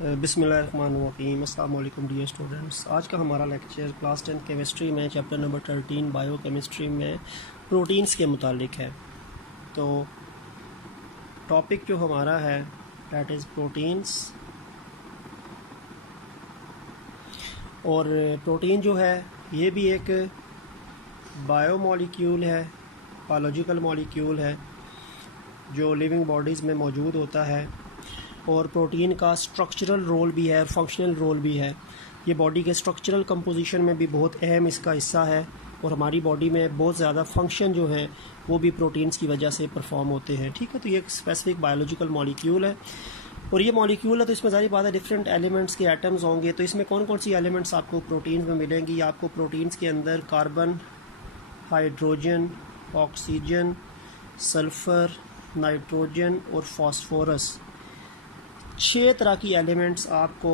बिस्मिल्लाहिर्रहमानिर्रहीम। अस्सलाम वालेकुम डियर स्टूडेंट्स। आज का हमारा लेक्चर क्लास 10 केमिस्ट्री में चैप्टर नंबर 13 बायो केमिस्ट्री में प्रोटीन्स के मुतालिक है। तो टॉपिक जो हमारा है दैट इज़ प्रोटीन्स। और प्रोटीन जो है ये भी एक बायो मॉलिक्यूल है, बायोलॉजिकल मॉलिक्यूल है जो लिविंग बॉडीज़ में मौजूद होता है। और प्रोटीन का स्ट्रक्चरल रोल भी है, फंक्शनल रोल भी है। ये बॉडी के स्ट्रक्चरल कंपोजिशन में भी बहुत अहम इसका हिस्सा है। और हमारी बॉडी में बहुत ज़्यादा फंक्शन जो है वो भी प्रोटीन्स की वजह से परफॉर्म होते हैं। ठीक है, तो ये एक स्पेसिफिक बायोलॉजिकल मॉलिक्यूल है। और ये मॉलिक्यूल है तो इसमें ज़ाहिर बात है डिफरेंट एलिमेंट्स के एटम्स होंगे। तो इसमें कौन कौन सी एलिमेंट्स आपको प्रोटीन्स में मिलेंगी? आपको प्रोटीन्स के अंदर carbon, hydrogen, oxygen, sulphur, nitrogen और फॉस्फोरस, 6 तरह की एलिमेंट्स आपको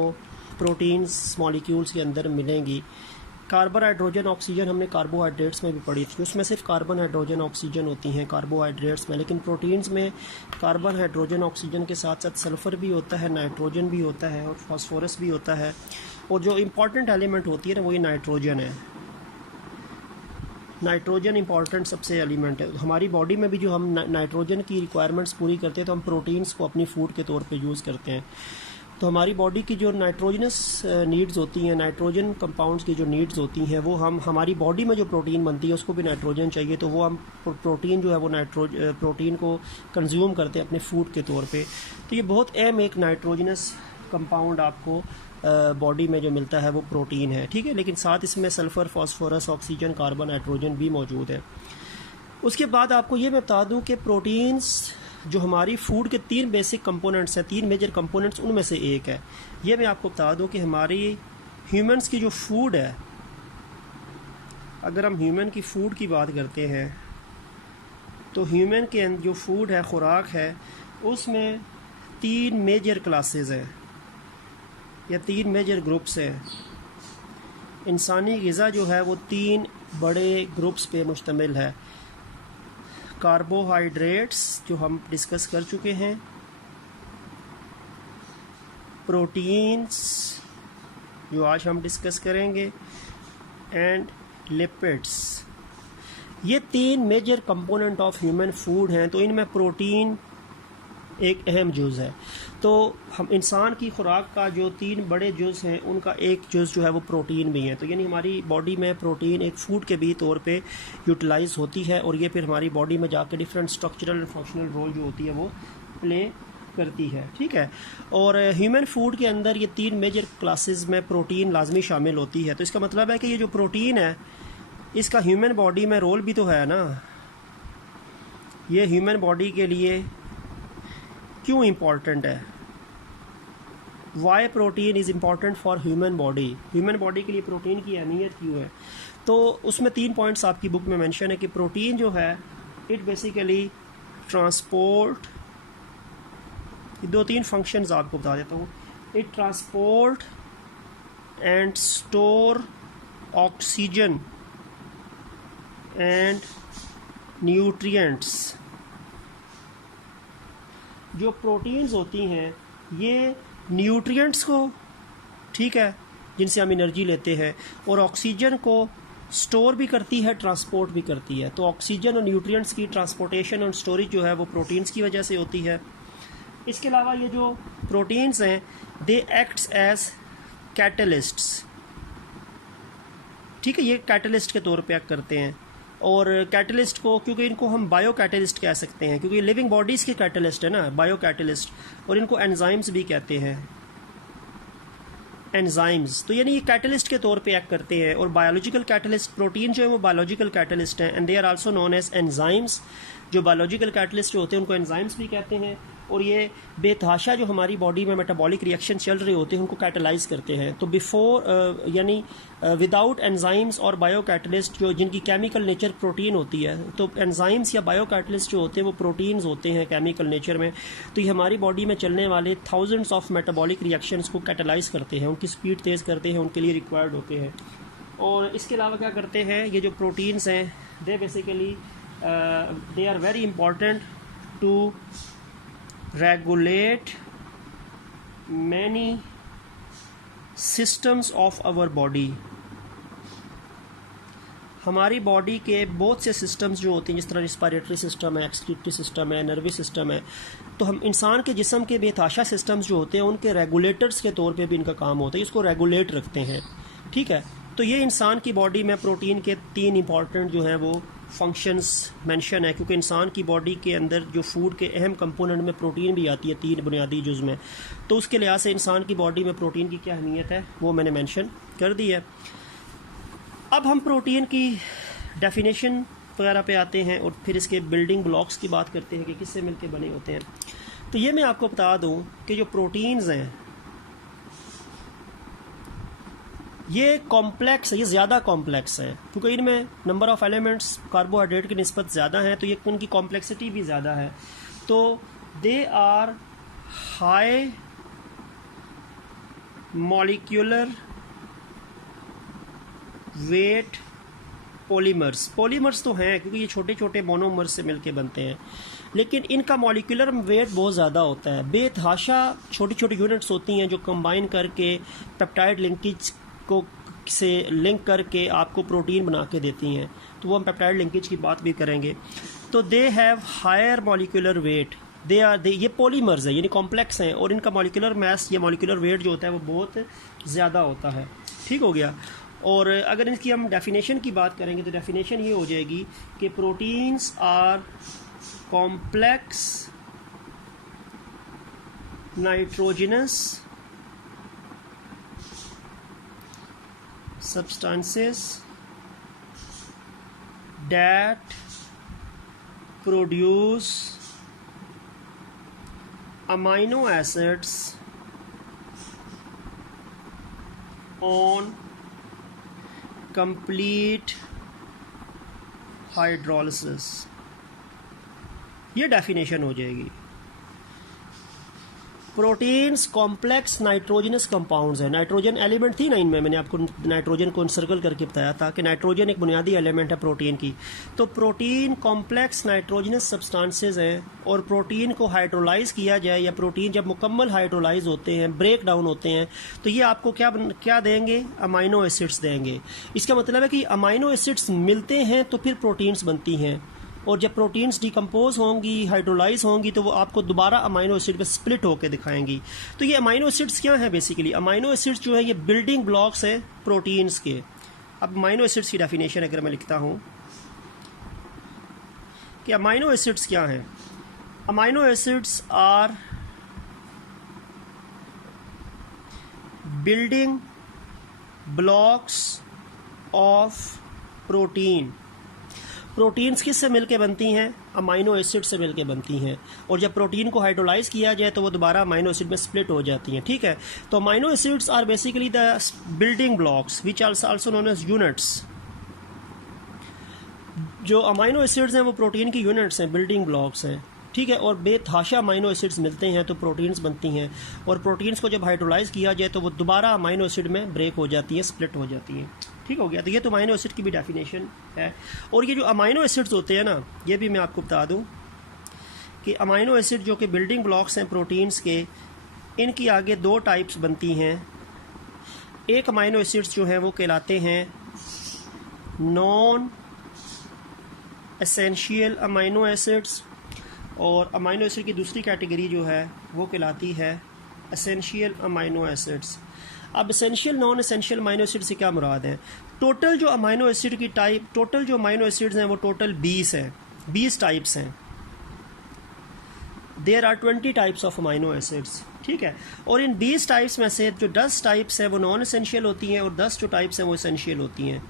प्रोटीन्स मॉलिक्यूल्स के अंदर मिलेंगी। कार्बन, हाइड्रोजन, ऑक्सीजन हमने कार्बोहाइड्रेट्स में भी पढ़ी थी, उसमें सिर्फ कार्बन, हाइड्रोजन, ऑक्सीजन होती हैं कार्बोहाइड्रेट्स में। लेकिन प्रोटीन्स में कार्बन, हाइड्रोजन, ऑक्सीजन के साथ साथ सल्फ़र भी होता है, नाइट्रोजन भी होता है और फॉस्फोरस भी होता है। और जो इम्पॉर्टेंट एलिमेंट होती है ना वही नाइट्रोजन है। नाइट्रोजन इंपॉर्टेंट सबसे एलिमेंट है। हमारी बॉडी में भी जो हम नाइट्रोजन की रिक्वायरमेंट्स पूरी करते हैं तो हम प्रोटीन्स को अपनी फूड के तौर पे यूज़ करते हैं। तो हमारी बॉडी की जो नाइट्रोजनस नीड्स होती हैं, नाइट्रोजन कंपाउंड्स की जो नीड्स होती हैं, वो हम हमारी बॉडी में जो प्रोटीन बनती है उसको भी नाइट्रोजन चाहिए। तो वो हम प्रोटीन जो है वो प्रोटीन को कंज्यूम करते हैं अपने फूड के तौर पे। तो ये बहुत अहम एक नाइट्रोजनस कंपाउंड आपको बॉडी में जो मिलता है वो प्रोटीन है। ठीक है, लेकिन साथ इसमें sulphur, phosphorus, oxygen, carbon, nitrogen भी मौजूद है। उसके बाद आपको ये मैं बता दूं कि प्रोटीन्स जो हमारी फूड के 3 बेसिक कंपोनेंट्स हैं, 3 मेजर कंपोनेंट्स, उनमें से एक है। ये मैं आपको बता दूं कि हमारी ह्यूमन्स की जो फूड है, अगर हम ह्यूमन की फूड की बात करते हैं तो ह्यूमन के जो फूड है, खुराक है, उसमें 3 मेजर क्लासेस हैं या 3 मेजर ग्रुप्स हैं। इंसानी ग़िज़ा जो है वो 3 बड़े ग्रुप्स पे मुश्तमिल है। कार्बोहाइड्रेट्स जो हम डिस्कस कर चुके हैं, प्रोटीन्स जो आज हम डिस्कस करेंगे, एंड लिपिड्स। ये 3 major component of human food हैं। तो इनमें प्रोटीन एक अहम जुज़ है। तो हम इंसान की खुराक का जो 3 बड़े जुज़ हैं उनका एक जुज़ जो है वो प्रोटीन भी है। तो यानी हमारी बॉडी में प्रोटीन एक फूड के भी तौर पे यूटिलाइज होती है और ये फिर हमारी बॉडी में जाकर different structural and functional role जो होती है वो प्ले करती है। ठीक है, और ह्यूमन फूड के अंदर ये 3 मेजर क्लासेस में प्रोटीन लाजमी शामिल होती है। तो इसका मतलब है कि ये जो प्रोटीन है इसका ह्यूमन बॉडी में रोल भी तो है ना। ये ह्यूमन बॉडी के लिए क्यों इम्पॉर्टेंट है? Why protein is important for human body? Human body के लिए प्रोटीन की अहमियत क्यों है? तो उसमें 3 पॉइंट्स आपकी बुक में मेंशन है कि प्रोटीन जो है इट बेसिकली ट्रांसपोर्ट, 2-3 फंक्शंस आपको बता देता हूँ। It transport and store oxygen and nutrients. जो प्रोटीन्स होती हैं ये न्यूट्रिएंट्स को, ठीक है, जिनसे हम एनर्जी लेते हैं, और ऑक्सीजन को स्टोर भी करती है, ट्रांसपोर्ट भी करती है। तो ऑक्सीजन और न्यूट्रिएंट्स की ट्रांसपोर्टेशन और स्टोरेज जो है वो प्रोटीन्स की वजह से होती है। इसके अलावा ये जो प्रोटीन्स हैं दे एक्ट्स एज कैटलिस्ट्स। ठीक है, ये कैटलिस्ट के तौर पे एक्ट करते हैं। और कैटलिस्ट को, क्योंकि इनको हम बायो कैटलिस्ट कह सकते हैं क्योंकि लिविंग बॉडीज़ के कैटलिस्ट है ना, बायो कैटलिस्ट। और इनको एंजाइम्स भी कहते हैं, एंजाइम्स। तो यानी ये कैटलिस्ट के तौर पे एक्ट करते हैं। और बायोलॉजिकल कैटलिस्ट, प्रोटीन जो है वो बायोलॉजिकल कैटलिस्ट हैं and they are also known as enzymes. जो बायोलॉजिकल कैटलिस्ट जो होते हैं उनको एंजाइम्स भी कहते हैं। और ये बेतहाशा जो हमारी बॉडी में मेटाबॉलिक रिएक्शन चल रहे होते हैं उनको कैटलाइज करते हैं। तो बिफोर यानी विदाउट एंजाइम्स और बायो कैटलिस्ट जो जिनकी केमिकल नेचर प्रोटीन होती है, तो एंजाइम्स या बायो कैटलिस्ट जो होते हैं वो प्रोटीन्स होते हैं केमिकल नेचर में। तो ये हमारी बॉडी में चलने वाले थाउजेंड्स ऑफ मेटाबॉलिक रिएक्शंस को कैटलाइज करते हैं, उनकी स्पीड तेज़ करते हैं, उनके लिए रिक्वायर्ड होते हैं। और इसके अलावा क्या करते हैं, ये जो प्रोटीन्स हैं they basically they are very important to regulate many systems of our body, हमारी बॉडी के बहुत से सिस्टम्स जो होते हैं, जिस तरह रिस्पायरेटरी सिस्टम है, एक्सक्रीटरी सिस्टम है, नर्वस सिस्टम है, तो हम इंसान के जिस्म के बेतहाशा सिस्टम्स जो होते हैं उनके रेगुलेटर्स के तौर पे भी इनका काम होता है, इसको रेगुलेट रखते हैं। ठीक है, तो ये इंसान की बॉडी में प्रोटीन के 3 इंपॉर्टेंट जो हैं वो फंक्शंस मेंशन है, क्योंकि इंसान की बॉडी के अंदर जो फूड के अहम कंपोनेंट में प्रोटीन भी आती है 3 बुनियादी जुज़ में, तो उसके लिहाज से इंसान की बॉडी में प्रोटीन की क्या अहमियत है वो मैंने मेंशन कर दी है। अब हम प्रोटीन की डेफिनेशन वगैरह पे आते हैं और फिर इसके बिल्डिंग ब्लॉक्स की बात करते हैं कि किससे मिलके बने होते हैं। तो ये मैं आपको बता दूं कि जो प्रोटीन्स हैं ये कॉम्प्लेक्स है, ये ज़्यादा कॉम्प्लेक्स है, क्योंकि इनमें नंबर ऑफ़ एलिमेंट्स कार्बोहाइड्रेट की निस्बत ज़्यादा है, तो ये उनकी कॉम्प्लेक्सिटी भी ज़्यादा है। तो they are high molecular weight polymers तो हैं क्योंकि ये छोटे छोटे मोनोमर्स से मिलके बनते हैं, लेकिन इनका मॉलिक्यूलर वेट बहुत ज़्यादा होता है। बेतहाशा छोटी छोटी यूनिट्स होती हैं जो कंबाइन करके पेप्टाइड लिंकेज को से लिंक करके आपको प्रोटीन बना के देती हैं, तो वो हम पेप्टाइड लिंकेज की बात भी करेंगे। तो they have higher molecular weight, ये पॉलीमर्स है यानी कॉम्प्लेक्स हैं, और इनका मॉलिक्यूलर मास या मॉलिक्यूलर वेट जो होता है वो बहुत ज़्यादा होता है। ठीक हो गया। और अगर इसकी हम डेफिनेशन की बात करेंगे तो डेफिनेशन ये हो जाएगी कि proteins are complex nitrogenous substances that produce amino acids on complete hydrolysis। ये डेफिनेशन हो जाएगी। प्रोटीन्स कॉम्प्लेक्स नाइट्रोजनस कंपाउंड्स है, नाइट्रोजन एलिमेंट थी ना इनमें, मैंने आपको नाइट्रोजन को सर्कल करके बताया था कि नाइट्रोजन एक बुनियादी एलिमेंट है प्रोटीन की। तो प्रोटीन कॉम्प्लेक्स नाइट्रोजनस सब्सटेंसेस हैं, और प्रोटीन को हाइड्रोलाइज किया जाए या प्रोटीन जब मुकम्मल हाइड्रोलाइज होते हैं, ब्रेक डाउन होते हैं, तो ये आपको क्या देंगे? अमाइनो एसिड्स देंगे। इसका मतलब है कि अमाइनो एसिड्स मिलते हैं तो फिर प्रोटीन्स बनती हैं, और जब प्रोटीन्स डिकम्पोज होंगी, हाइड्रोलाइज होंगी, तो वो आपको दोबारा अमाइनो एसिड में स्प्लिट होकर दिखाएंगी। तो ये अमाइनो एसिड्स क्या है? बेसिकली अमाइनो एसिड्स जो है ये बिल्डिंग ब्लॉक्स है प्रोटीन्स के। अब अमाइनो एसिड्स की डेफिनेशन अगर मैं लिखता हूँ कि अमाइनो एसिड्स क्या हैं, amino acids are building blocks of protein. Proteins किससे मिलके बनती हैं? अमाइनो एसिड से मिलके बनती हैं, और जब प्रोटीन को हाइड्रोलाइज किया जाए तो वो दोबारा अमाइनो एसिड में स्प्लिट हो जाती हैं। ठीक है, तो amino acids are basically the building blocks which also known as units. जो अमाइनो एसिड्स हैं वो प्रोटीन की यूनिट्स हैं, बिल्डिंग ब्लॉक्स हैं। ठीक है, और बेतहाशा अमाइनो एसिड्स मिलते हैं तो प्रोटीन्स बनती हैं, और प्रोटीन्स को जब हाइड्रोलाइज किया जाए तो वो दोबारा अमाइनो एसिड में ब्रेक हो जाती है, स्प्लिट हो जाती हैं। ठीक हो गया। तो ये तो अमाइनो एसिड की भी डेफिनेशन है। और ये जो अमाइनो एसिड्स होते हैं ना, ये भी मैं आपको बता दूं कि अमाइनो एसिड जो कि बिल्डिंग ब्लॉक्स हैं प्रोटीन्स के, इनकी आगे 2 टाइप्स बनती हैं। एक अमाइनो एसिड्स जो हैं वो कहलाते हैं नॉन एसेंशियल अमाइनो एसिड्स, और अमाइनो एसिड की दूसरी कैटेगरी जो है वो कहलाती है एसेंशियल अमाइनो एसिड्स। अब essential non essential amino acid से क्या मुराद है? टोटल जो अमाइनो एसिड की टाइप, टोटल जो अमाइनो एसिड्स हैं वो टोटल 20 हैं, 20 टाइप्स हैं। There are 20 types of amino acids. ठीक है, और इन 20 टाइप्स में से जो 10 टाइप्स हैं वो नॉन एसेंशियल होती हैं, और 10 जो टाइप्स हैं वो एसेंशियल होती हैं।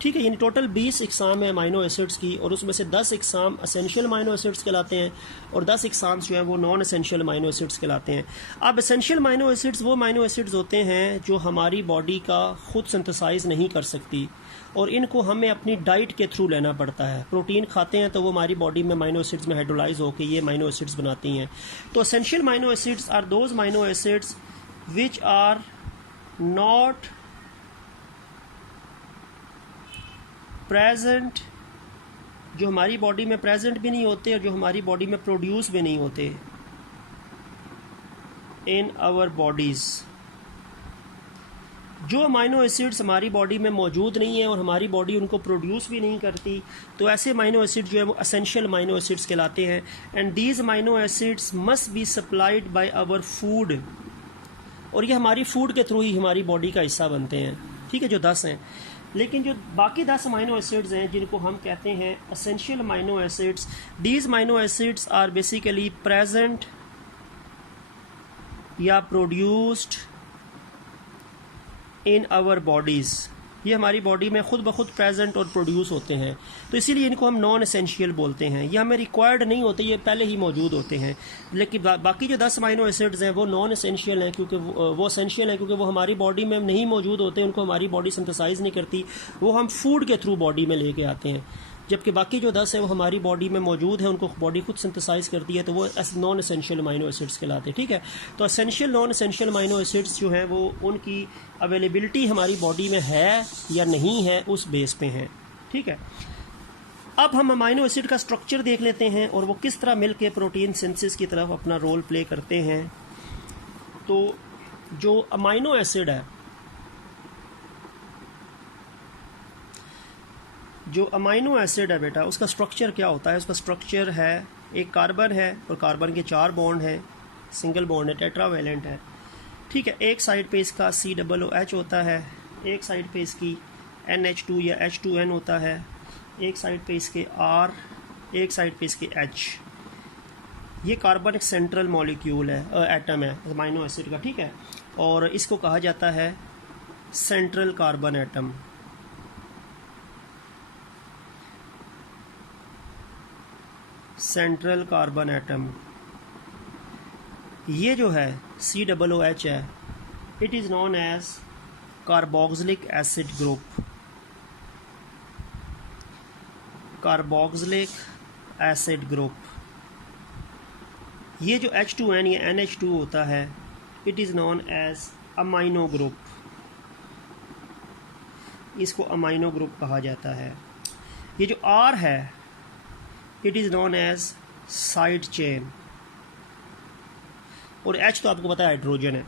ठीक है, यानी टोटल 20 इकसाम है अमाइनो एसिड्स की, और उसमें से 10 इकसाम एसेंशियल अमाइनो एसिड्स कहलाते हैं, और 10 इकसाम जो है वो नॉन एसेंशियल अमाइनो एसिड्स कहलाते हैं। अब एसेंशियल अमाइनो एसिड्स वो अमाइनो एसिड्स होते हैं जो हमारी बॉडी का खुद सिंथेसाइज नहीं कर सकती, और इनको हमें अपनी डाइट के थ्रू लेना पड़ता है। प्रोटीन खाते हैं तो वो हमारी बॉडी में अमाइनो एसिड्स में हाइड्रोलाइज होकर ये अमाइनो एसिड्स बनाती हैं। तो essential amino acids are those amino acids which are not present, जो हमारी बॉडी में प्रेजेंट भी नहीं होते और जो हमारी बॉडी में प्रोड्यूस भी नहीं होते इन आवर बॉडीज। जो अमाइनो एसिड्स हमारी बॉडी में मौजूद नहीं है और हमारी बॉडी उनको प्रोड्यूस भी नहीं करती, तो ऐसे अमाइनो एसिड जो है वो असेंशियल अमाइनो एसिड्स कहलाते हैं। And these amino acids must be supplied by our food, और ये हमारी फूड के थ्रू ही हमारी बॉडी का हिस्सा बनते हैं, ठीक है, जो 10 हैं। लेकिन जो बाकी 10 अमाइनो एसिड्स हैं जिनको हम कहते हैं essential amino acids, these amino acids are basically present या प्रोड्यूस्ड इन आवर बॉडीज़, ये हमारी बॉडी में खुद ब खुद प्रेजेंट और प्रोड्यूस होते हैं, तो इसीलिए इनको हम नॉन एसेंशियल बोलते हैं। ये हमें रिक्वायर्ड नहीं होते, ये पहले ही मौजूद होते हैं। लेकिन बाकी जो 10 अमाइनो एसिड्स हैं वो नॉन एसेंशियल हैं, क्योंकि वो एसेंशियल हैं क्योंकि वो हमारी बॉडी में नहीं मौजूद होते, उनको हमारी बॉडी सिंथेसाइज नहीं करती, वो हम फूड के थ्रू बॉडी में लेके आते हैं। जबकि बाकी जो 10 है वो हमारी बॉडी में मौजूद है, उनको बॉडी खुद सिंथेसाइज करती है, तो वो नॉन एसेंशियल अमाइनो एसिड्स कहलाते हैं, ठीक है। तो essential non essential amino acids जो हैं वो उनकी अवेलेबिलिटी हमारी बॉडी में है या नहीं है उस बेस पे हैं, ठीक है। अब हम अमाइनो एसिड का स्ट्रक्चर देख लेते हैं और वो किस तरह मिल के प्रोटीन सिंथेसिस की तरफ अपना रोल प्ले करते हैं। तो जो अमाइनो एसिड है, जो अमाइनो एसिड है बेटा, उसका स्ट्रक्चर क्या होता है? उसका स्ट्रक्चर है एक कार्बन है और कार्बन के 4 बॉन्ड हैं, सिंगल बॉन्ड है, टेट्रावेलेंट है, ठीक है। एक साइड पे इसका COOH होता है, एक साइड पे इसकी NH2 या H2N होता है, एक साइड पे इसके R, एक साइड पे इसके H। ये कार्बन एक सेंट्रल मॉलिक्यूल है, एटम है अमाइनो एसिड का, ठीक है, और इसको कहा जाता है central carbon atom. Central carbon atom, ये जो है COOH है, it is known as carboxylic acid group. Carboxylic acid group. ये जो H2N या NH2 होता है, it is known as amino group, इसको अमाइनो ग्रुप कहा जाता है। ये जो R है, it is known as side chain, और H तो आपको पता है हाइड्रोजन है।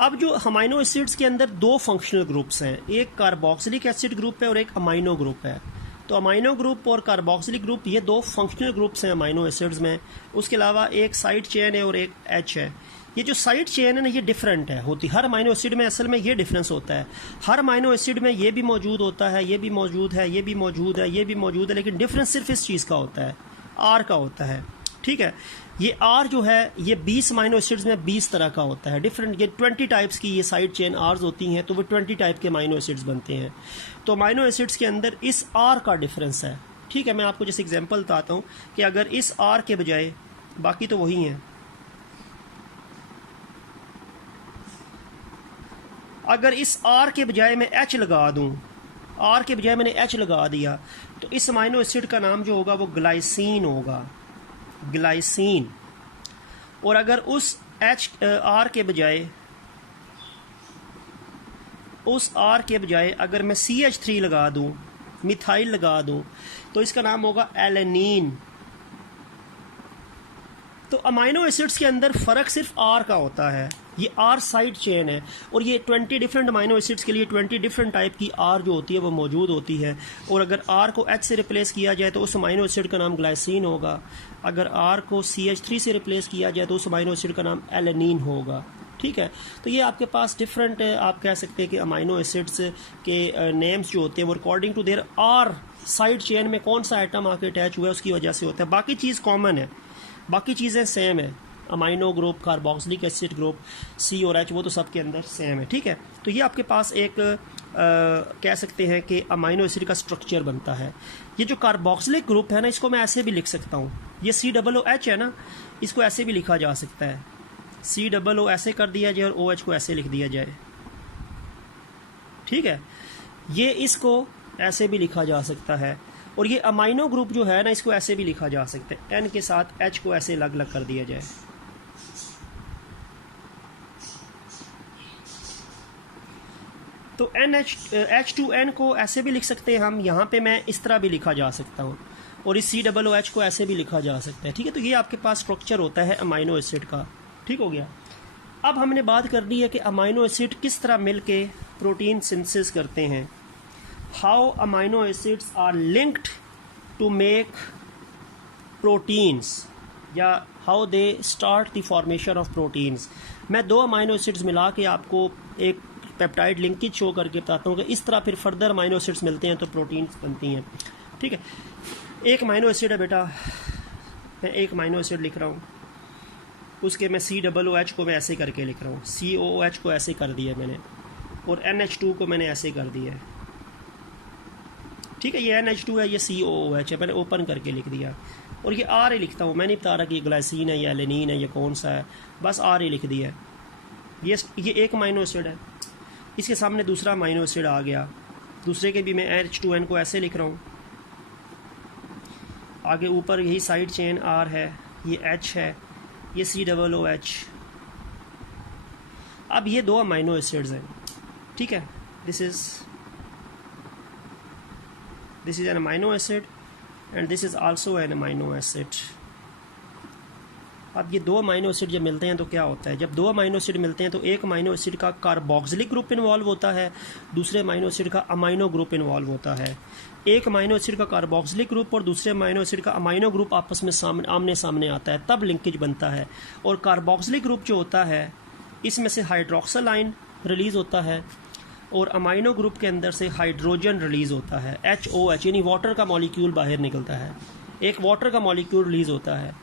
अब जो अमाइनो एसिड्स के अंदर 2 फंक्शनल ग्रुप्स हैं, एक कार्बोक्सिलिक एसिड ग्रुप है और एक अमाइनो ग्रुप है। तो अमाइनो ग्रुप और कार्बोक्सिलिक ग्रुप ये 2 फंक्शनल ग्रुप्स हैं अमाइनो एसिड्स में। उसके अलावा एक साइड चेन है और एक H है। ये जो साइड चेन है ना, ये डिफरेंट है होती, हर अमाइनो एसिड में असल में ये डिफरेंस होता है। हर अमाइनो एसिड में ये भी मौजूद होता है, ये भी मौजूद है, ये भी मौजूद है, ये भी मौजूद है, लेकिन डिफरेंस सिर्फ इस चीज़ का होता है, R का होता है, ठीक है। ये R जो है ये 20 अमाइनो एसिड्स में 20 तरह का होता है, डिफरेंट। ये 20 टाइप्स की ये साइड चेन R's होती हैं, तो वो 20 टाइप के अमाइनो एसिड्स बनते हैं। तो अमाइनो एसिड्स के अंदर इस R का डिफरेंस है, ठीक है। मैं आपको जैसे एग्जांपल बताता हूँ कि अगर इस R के बजाय, बाकी तो वही हैं, अगर इस R के बजाय मैं H लगा दूं, R के बजाय मैंने H लगा दिया, तो इस अमाइनो एसिड का नाम जो होगा वो ग्लाइसिन होगा, ग्लाइसिन। और अगर उस R के बजाय, उस R के बजाय अगर मैं CH3 लगा दूं, मिथाइल लगा दूं, तो इसका नाम होगा एलेनिन। तो अमाइनो एसिड्स के अंदर फ़र्क सिर्फ R का होता है, ये R साइड चेन है, और ये 20 डिफरेंट अमाइनो एसिड्स के लिए 20 डिफरेंट टाइप की R जो होती है वो मौजूद होती है। और अगर R को H से रिप्लेस किया जाए तो उस अमाइनो एसिड का नाम ग्लाइसिन होगा, अगर R को CH3 से रिप्लेस किया जाए तो उस अमाइनो एसिड का नाम एलेनिन होगा, ठीक है। तो ये आपके पास डिफरेंट, आप कह सकते हैं कि अमाइनो एसिड्स के नेम्स जो होते हैं वो according to their R side chain में कौन सा आइटम आके अटैच हुआ है उसकी वजह से होता है। बाकी चीज़ कॉमन है, बाकी चीज़ें सेम है, amino group, carboxylic acid group, C और H वो तो सबके अंदर सेम है, ठीक है। तो ये आपके पास एक कह सकते हैं कि अमाइनो एसिड का स्ट्रक्चर बनता है। ये जो कार्बोक्सिलिक ग्रुप है ना, इसको मैं ऐसे भी लिख सकता हूँ, ये COOH है ना, इसको ऐसे भी लिखा जा सकता है, COO ऐसे कर दिया जाए और OH को ऐसे लिख दिया जाए, ठीक है। ये इसको ऐसे भी लिखा जा सकता है, और ये अमाइनो ग्रुप जो है ना, इसको ऐसे भी लिखा जा सकता है, N के साथ H को ऐसे अलग अलग कर दिया जाए। तो H2N को ऐसे भी लिख सकते हैं हम, यहाँ पे मैं इस तरह भी लिखा जा सकता हूँ, और इस COOH को ऐसे भी लिखा जा सकता है, ठीक है। तो ये आपके पास स्ट्रक्चर होता है अमाइनो एसिड का, ठीक हो गया। अब हमने बात करनी है कि अमाइनो एसिड किस तरह मिल के प्रोटीन सिंथेसिस करते हैं, how amino acids are linked to make proteins, या how they start the formation of proteins. मैं 2 अमाइनो एसिड्स मिला के आपको एक पेप्टाइड लिंकेज शो करके बताता हूँ कि इस तरह फिर फर्दर अमाइनो एसिड्स मिलते हैं तो प्रोटीन्स बनती हैं। ठीक है, एक अमाइनो एसिड है बेटा, मैं एक अमाइनो एसिड लिख रहा हूँ, उसके मैं COOH को मैं ऐसे करके लिख रहा हूँ, COOH को ऐसे कर दिया मैंने, और NH2 को मैंने ऐसे कर दिया है। ठीक है, ये NH2 है, ये COOH है, मैंने ओपन करके लिख दिया, और ये R ही लिखता हूँ, मैं नहीं बता रहा कि ये ग्लाइसिन है या एलेनिन है या कौन सा है, बस R ही लिख दिया है। ये एक अमाइनो एसिड है, इसके सामने दूसरा अमाइनो एसिड आ गया, दूसरे के भी मैं H2N को ऐसे लिख रहा हूँ, आगे ऊपर यही साइड चेन R है, ये H है, ये COOH। अब ये 2 अमाइनो एसिड्स हैं। ठीक है, this is an amino acid and this is also an amino acid. अब ये 2 अमाइनो एसिड जब मिलते हैं तो क्या होता है, जब 2 अमाइनो एसिड मिलते हैं तो एक अमाइनो एसिड का कार्बोक्सिलिक ग्रुप इन्वॉल्व होता है, दूसरे अमाइनो एसिड का अमाइनो ग्रुप इन्वॉल्व होता है। एक अमाइनो एसिड का कार्बोक्सिलिक ग्रुप और दूसरे अमाइनो एसिड का अमाइनो ग्रुप आपस में आमने सामने आता है, तब लिंकेज बनता है। और कार्बोक्सिलिक ग्रुप जो होता है इसमें से हाइड्रोक्सिल आयन रिलीज़ होता है और अमाइनो ग्रुप के अंदर से हाइड्रोजन रिलीज़ होता है, HOH, यानी वाटर का मॉलिक्यूल बाहर निकलता है, एक वाटर का मॉलिक्यूल रिलीज़ होता है।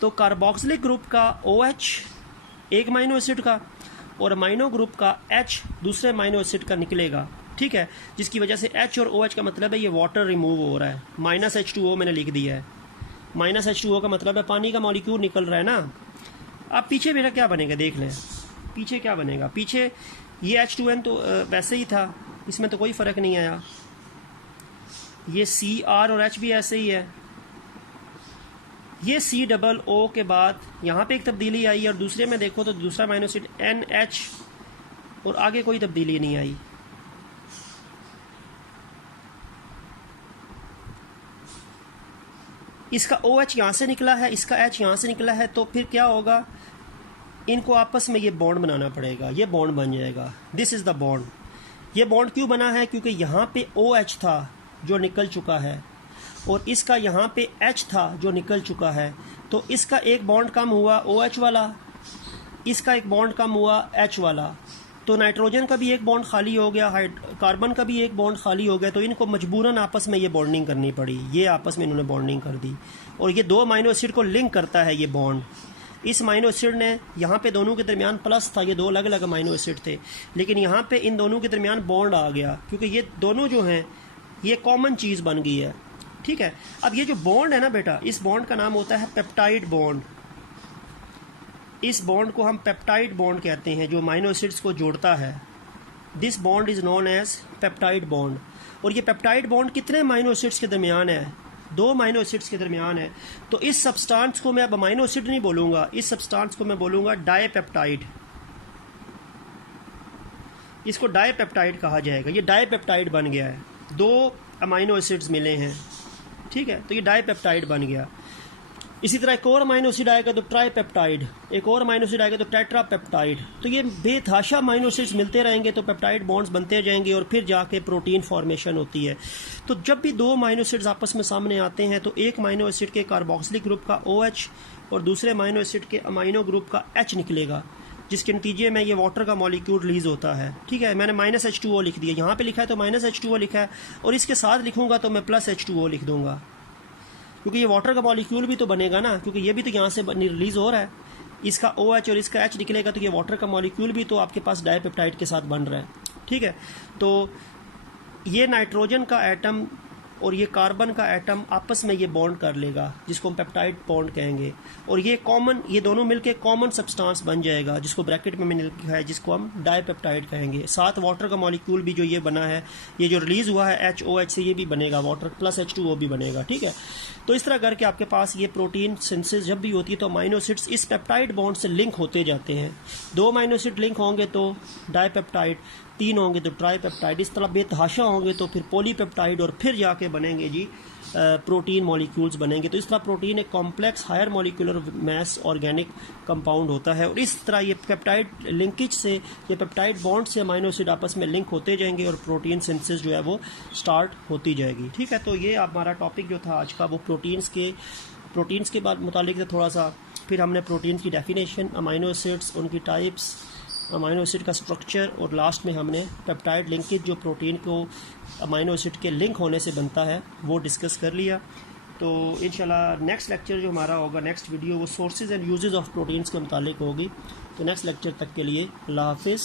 तो कार्बोक्सिलिक ग्रुप का OH एक अमाइनो एसिड का और अमाइनो ग्रुप का H दूसरे अमाइनो एसिड का निकलेगा। ठीक है, जिसकी वजह से H और OH का मतलब है ये वाटर रिमूव हो रहा है, -H2O मैंने लिख दिया है, -H2O का मतलब है पानी का मॉलिक्यूल निकल रहा है ना। अब पीछे मेरा क्या बनेगा देख लें, पीछे क्या बनेगा, पीछे ये H2N तो वैसे ही था, इसमें तो कोई फ़र्क नहीं आया, ये CR और H भी ऐसे ही है, ये COO के बाद यहाँ पे एक तब्दीली आई और दूसरे में देखो तो दूसरा अमाइनो एसिड NH और आगे कोई तब्दीली नहीं आई। इसका OH यहाँ से निकला है, इसका H यहाँ से निकला है, तो फिर क्या होगा, इनको आपस में ये बॉन्ड बनाना पड़ेगा, ये बॉन्ड बन जाएगा, दिस इज़ द बॉन्ड। ये बॉन्ड क्यों बना है, क्योंकि यहाँ पे OH था जो निकल चुका है और इसका यहाँ पे H था जो निकल चुका है, तो इसका एक बॉन्ड कम हुआ OH वाला, इसका एक बॉन्ड कम हुआ H वाला, तो नाइट्रोजन का भी एक बॉन्ड खाली हो गया, कार्बन का भी एक बॉन्ड खाली हो गया, तो इनको मजबूरन आपस में ये बॉन्डिंग करनी पड़ी, ये आपस में इन्होंने बॉन्डिंग कर दी और ये 2 अमाइनो एसिड को लिंक करता है ये बॉन्ड। इस अमाइनो एसिड ने यहाँ पे दोनों के दरमियान प्लस था, ये 2 अलग अलग अमाइनो एसिड थे, लेकिन यहाँ पे इन दोनों के दरमियान बॉन्ड आ गया क्योंकि ये दोनों जो हैं ये कॉमन चीज़ बन गई है। ठीक है, अब ये जो बॉन्ड है ना बेटा, इस बॉन्ड का नाम होता है पेप्टाइड बॉन्ड। इस बॉन्ड को हम पेप्टाइड बॉन्ड कहते हैं जो अमाइनो एसिड्स को जोड़ता है। This bond is known as peptide bond. और ये पेप्टाइड बॉन्ड कितने अमाइनो एसिड्स के दरमियान है, 2 अमाइनो एसिड्स के दरमियान है। तो इस सब्सटेंस को मैं अब अमाइनो एसिड नहीं बोलूँगा, इस सब्सटेंस को मैं बोलूँगा डाईपेप्टाइड। इसको डाईपेप्टाइड कहा जाएगा, ये डाईपेप्टाइड बन गया है, 2 अमाइनो एसिड्स मिले हैं। ठीक है, तो ये डाईपेप्टाइड बन गया। इसी तरह एक और अमाइनो एसिड आएगा तो ट्राईपेप्टाइड, एक और अमाइनो एसिड आएगा तो टेट्रापेप्टाइड। तो ये बेतहाशा अमाइनो एसिड्स मिलते रहेंगे तो पेप्टाइड बॉन्ड्स बनते जाएंगे और फिर जाके प्रोटीन फॉर्मेशन होती है। तो जब भी 2 अमाइनो एसिड्स आपस में सामने आते हैं तो एक अमाइनो एसिड के कार्बोक्सिलिक ग्रुप का OH और दूसरे अमाइनो एसिड के अमाइनो ग्रुप का H निकलेगा, जिसके नतीजे में ये वाटर का मॉलिक्यूल रिलीज़ होता है। ठीक है, मैंने -H2O लिख दिया, यहाँ पे लिखा है तो -H2O लिखा है, और इसके साथ लिखूँगा तो मैं +H2O लिख दूँगा, क्योंकि ये वाटर का मॉलिक्यूल भी तो बनेगा ना, क्योंकि ये भी तो यहाँ से रिलीज़ हो रहा है। इसका OH और इसका H निकलेगा तो ये वाटर का मॉलिक्यूल भी तो आपके पास डाईपेप्टाइड के साथ बन रहा है। ठीक है, तो ये नाइट्रोजन का एटम और ये कार्बन का एटम आपस में ये बॉन्ड कर लेगा, जिसको हम पेप्टाइड बॉन्ड कहेंगे, और ये कॉमन, ये दोनों मिलके कॉमन सब्सटेंस बन जाएगा, जिसको ब्रैकेट में मैंने लिखा है, जिसको हम डाईपेप्टाइड कहेंगे। साथ वाटर का मॉलिक्यूल भी जो ये बना है, ये जो रिलीज़ हुआ है HOH से, ये भी बनेगा, वाटर +H2O भी बनेगा। ठीक है, तो इस तरह करके आपके पास ये प्रोटीन सिंथेसिस जब भी होती है तो अमाइनो एसिड्स इस पेप्टाइड बॉन्ड से लिंक होते जाते हैं। 2 अमाइनो एसिड लिंक होंगे तो डाईपेप्टाइड, 3 होंगे तो ट्राईपेप्टाइड, इस तरह बेतहाशा होंगे तो फिर पॉलीपेप्टाइड और फिर जाके बनेंगे जी प्रोटीन मॉलिक्यूल्स बनेंगे। तो इस तरह प्रोटीन एक complex higher molecular mass organic compound होता है और इस तरह ये पेप्टाइड लिंकेज से, ये पेप्टाइड बॉन्ड से अमीनो एसिड आपस में लिंक होते जाएंगे और प्रोटीन सिंथेसिस जो है वो स्टार्ट होती जाएगी। ठीक है, तो ये हमारा टॉपिक जो था आज का वो प्रोटीन्स के बाद मुतालिक से थोड़ा सा, फिर हमने प्रोटीन्स की डेफिनेशन, अमीनो एसिड्स, उनकी टाइप्स, अमीनो एसिड का स्ट्रक्चर और लास्ट में हमने पेप्टाइड लिंकेज जो प्रोटीन को अमीनो एसिड के लिंक होने से बनता है वो डिस्कस कर लिया। तो इंशाल्लाह नेक्स्ट लेक्चर जो हमारा होगा, नेक्स्ट वीडियो, वो sources and uses of proteins के मुतालिक होगी। तो नेक्स्ट लेक्चर तक के लिए अल्लाह हाफिज़।